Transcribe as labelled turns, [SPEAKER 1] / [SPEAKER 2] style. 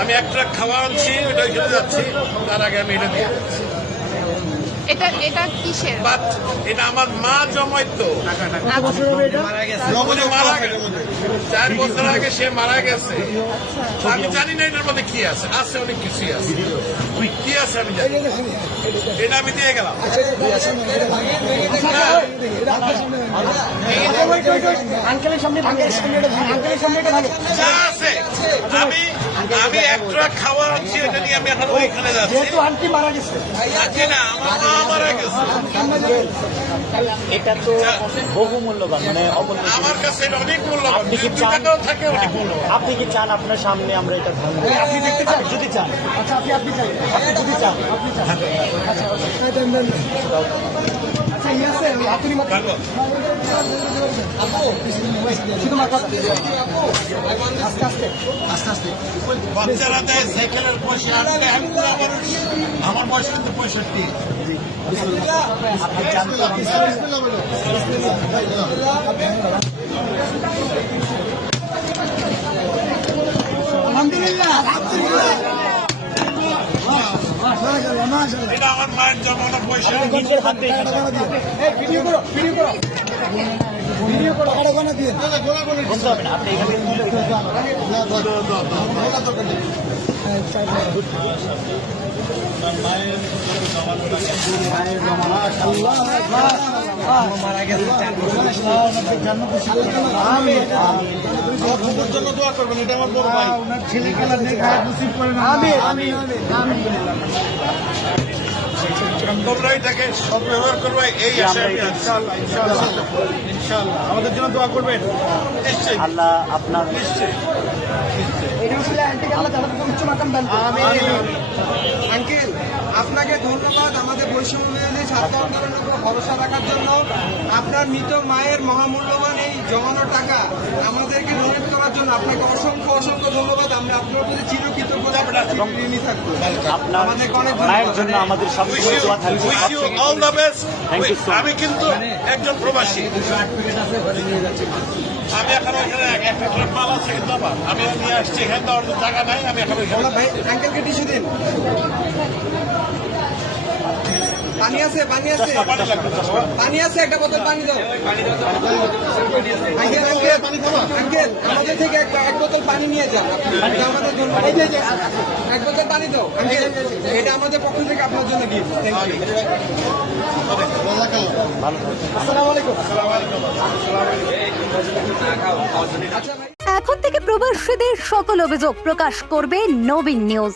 [SPEAKER 1] আমি এক ট্রাক খাওয়া আনছি ওটা ওইখানে যাচ্ছি। তার আগে আমি এটা দিয়ে।
[SPEAKER 2] এটা এটা কিসের?
[SPEAKER 1] বাট এটা আমার মা জমাইতো। উনি মারা গেছে। চার বছর আগে সে মারা গেছে। আমি জানি না এটার মধ্যে কি আছে। আছে অনেক কিছুই আছে। কি আছে আমি জানি এটা আমি দিয়ে গেলাম।
[SPEAKER 3] আঙ্কেলের সামনে আঙ্কেলের সামনে এটা ভাঙে।
[SPEAKER 1] যা আছে। আমি আমি এক ট্রাক খাওয়া আনছি এটা নিয়ে আমি এখন ওইখানে যাচ্ছি।
[SPEAKER 3] যেহেতু আন্টি মারা গেছে।
[SPEAKER 1] আজকে না আমার মা মারা গেছে।
[SPEAKER 4] এটা তো বহু মূল্যবান মানে অমূল্য
[SPEAKER 1] আমার কাছে এটা অনেক মূল্যবান।
[SPEAKER 4] আপনি কি চান?
[SPEAKER 1] থাকে অনেক মূল্যবান।
[SPEAKER 4] আপনি কি চান আপনার সামনে আমরা এটা ভাঙবো
[SPEAKER 3] আপনি দেখতে চান
[SPEAKER 4] যদি চান।
[SPEAKER 3] আচ্ছা আপনি আপনি চাই।
[SPEAKER 4] আপনি যদি চান।
[SPEAKER 3] আপনি চান। আচ্ছা।
[SPEAKER 1] বাচ্চারা দেয় সাইকেলের পয়সা আমার বয়স কিন্তু পঁয়ষট্টি
[SPEAKER 4] আপনি চান
[SPEAKER 1] এটা আমার মায়ের জমানো পয়সা
[SPEAKER 4] নিজের হাতে
[SPEAKER 3] ভিডিও করো ভিডিও করো। ভিডিও করো আর ওখানে দিয়ে
[SPEAKER 4] বলতে হবে না আপনি এখানে
[SPEAKER 3] মারা গেছে
[SPEAKER 1] জন্য দোয়া করবেন এটা আমার বড় ভাই
[SPEAKER 3] ছেলে খেলা দেখে
[SPEAKER 1] এটাকে সদ্ব্যবহার করবে এই আশা।
[SPEAKER 3] ইনশাআল্লাহ ইনশাআল্লাহ ইনশাআল্লাহ। আমাদের জন্য দোয়া করবেন।
[SPEAKER 1] নিশ্চয়ই।
[SPEAKER 4] আল্লাহ আপনার
[SPEAKER 1] নিশ্চয়ই।
[SPEAKER 3] এটা ছিল আন্টিকে আল্লাহ যারা উচ্চ মাকাম দান আমিন। আঙ্কেল আপনাকে ধন্যবাদ। আমাদের বৈষম্য বিরোধী ছাত্র আন্দোলনের উপর ভরসা রাখার জন্য আপনার মৃত মায়ের মহামূল্যবান এই জমানো টাকা আমাদেরকে ডোনেট করার জন্য আপনাকে অসংখ্য অসংখ্য ধন্যবাদ। আমরা আপনার প্রতি চিরকৃতজ্ঞতা ঋণী থাকব।
[SPEAKER 4] আপনার
[SPEAKER 3] আমাদেরকে অনেক
[SPEAKER 4] আছে
[SPEAKER 3] ধন্যবাদ।
[SPEAKER 4] নিয়ে যাচ্ছি.
[SPEAKER 1] আমি এখন ওইখানে এক- একটা ট্রাক মাল আছে কিন্তু আমি নিয়ে আসছি তো টাকা নাই আমি এখন ওইখানে
[SPEAKER 3] ভাই আঙ্কেলকে টিস্যু দিন পানি আছে পানি আছে।
[SPEAKER 1] পানি
[SPEAKER 3] আছে একটা বোতল পানি দাও। আঙ্কেল আঙ্কেল আঙ্কেল আমাদের থেকে এক এক বোতল পানি নিয়ে যান। আপনি। আমাদের জন্য। এই যে, এক বোতল পানি দাও। আঙ্কেল এটা আমাদের পক্ষ থেকে আপনার জন্য গিফট থ্যাংক ইউ আসসালামু আলাইকুম। আচ্ছা
[SPEAKER 5] এখন থেকে প্রবাসীদের সকল অভিযোগ প্রকাশ করবে নবীন নিউজ।